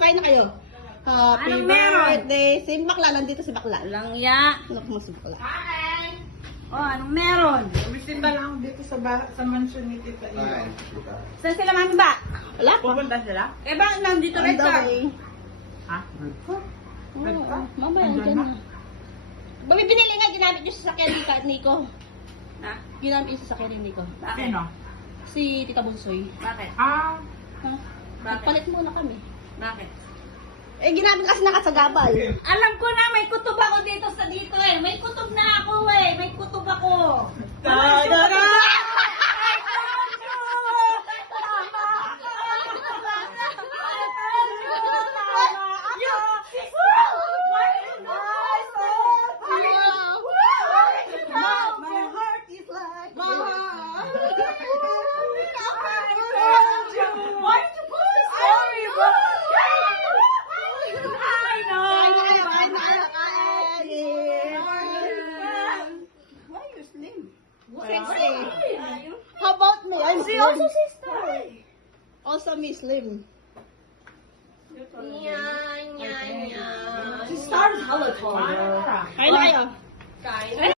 kain na kayo. Happy Anong meron? birthday. Si Bakla, nandito si Bakla. Walang ya. Anak mo si Bakla. Oh, anong meron? Bisimba lang dito sa mansion ni Tita Iyo. Saan sila mami ba? Wala pa. Pupunta sila? Eh ba, nandito On rin the ka? way. Ha? Oo, mamaya dyan na. Babi, binili nga, ginamit yung sasakyan ni Nico. Ha? Ginamit yung sasakyan ni Nico. Bakit? Sino? Si Tita Bunsoy. Bakit? Ah, Ha? Bakit? Palit muna kami. Bakit? Eh, ginamit kasi nakasagabal. Alam ko na, may kutob ako dito sa dito eh. May kutob na ako eh. May kutob ako. Ta-da-da! My heart is like Why did you put this story, bro? I know. Why you slim? Sexy. How about me? I'm slim. Also sister. Also me slim. She started hella tall. Kain na kayo. Kain.